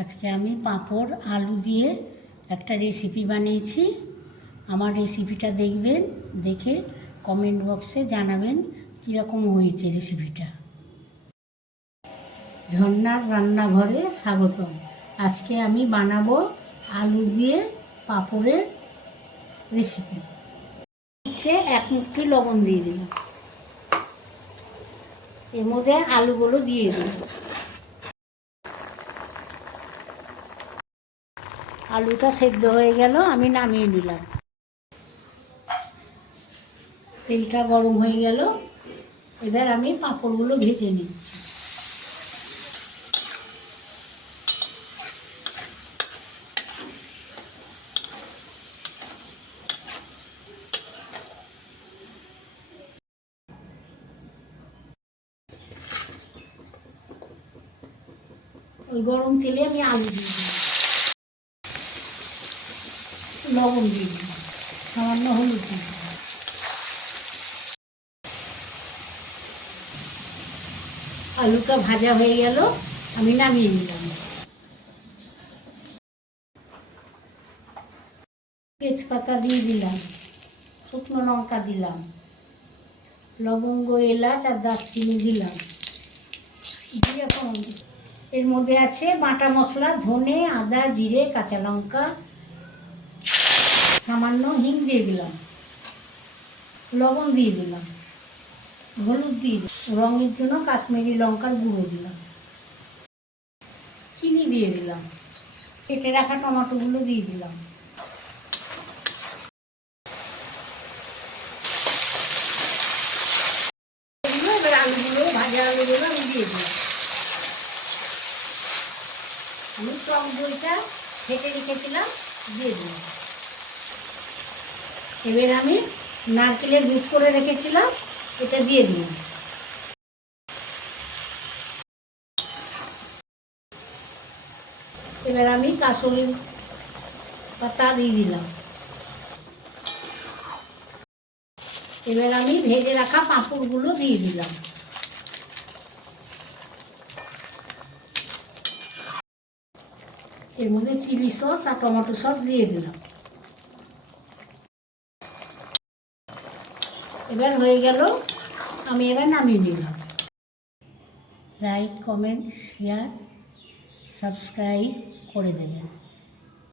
আজকে আমি পাঁপড় আলু দিয়ে একটা রেসিপি বানিয়েছি। আমার রেসিপিটা দেখবেন, দেখে কমেন্ট বক্সে জানাবেন কীরকম হয়েছে রেসিপিটা। ঝর্ণার রান্নাঘরে স্বাগতম। আজকে আমি বানাবো আলু দিয়ে পাঁপড়ের রেসিপি। হচ্ছে 1 মুঠি লবণ দিয়ে দিলাম, এর মধ্যে আলুগুলো দিয়ে দিলাম। আলুটা সেদ্ধ হয়ে গেল, আমি নামিয়ে নিলাম। তেলটা গরম হয়ে গেল, এবার আমি পাঁপড়গুলো ভেজে নিচ্ছি। ওই গরম তেলে আমি আলু দিয়ে দিলাম, লবণ দিয়ে দিলাম, সামান্য হলুদ দিয়ে দিলাম। আলুটা ভাজা হয়ে গেল, আমি নামিয়ে নিলাম। তেজপাতা দিয়ে দিলাম, শুকনো লঙ্কা দিলাম, লবঙ্গ, এলাচ আর দারচিনি দিলাম, জিরে ফোড়ন। এর মধ্যে আছে বাটা মশলা, ধনে, আদা, জিরে, কাঁচা লঙ্কা, সামান্য হিং দিয়ে দিলাম, লবণ দিয়ে দিলাম, হলুদ দিয়ে দিলাম, রঙের জন্য কাশ্মীরি লঙ্কার গুঁড়ো দিলাম, চিনি দিয়ে দিলাম, কেটে রাখা টমেটোগুলো দিয়ে দিলাম। এবার আলুগুলো, ভাজা আলুগুলো আমি দিয়ে দিলাম। আমি টক দইটা ফেটে রেখেছিলাম, দিয়ে দিলাম। এবার আমি নারকেলের দুধ করে রেখেছিলাম, এটা দিয়ে দিলাম। এবার আমি কাসুরি পাতা দিয়ে দিলাম। এবার আমি ভেজে রাখা পাঁপড়গুলো দিয়ে দিলাম। এর মধ্যে চিলি সস আর টমেটো সস দিয়ে দিলাম। এবার হয়ে গেল, আমি এবার নামিয়ে নিলাম। লাইক, কমেন্ট, শেয়ার, সাবস্ক্রাইব করে দেবেন।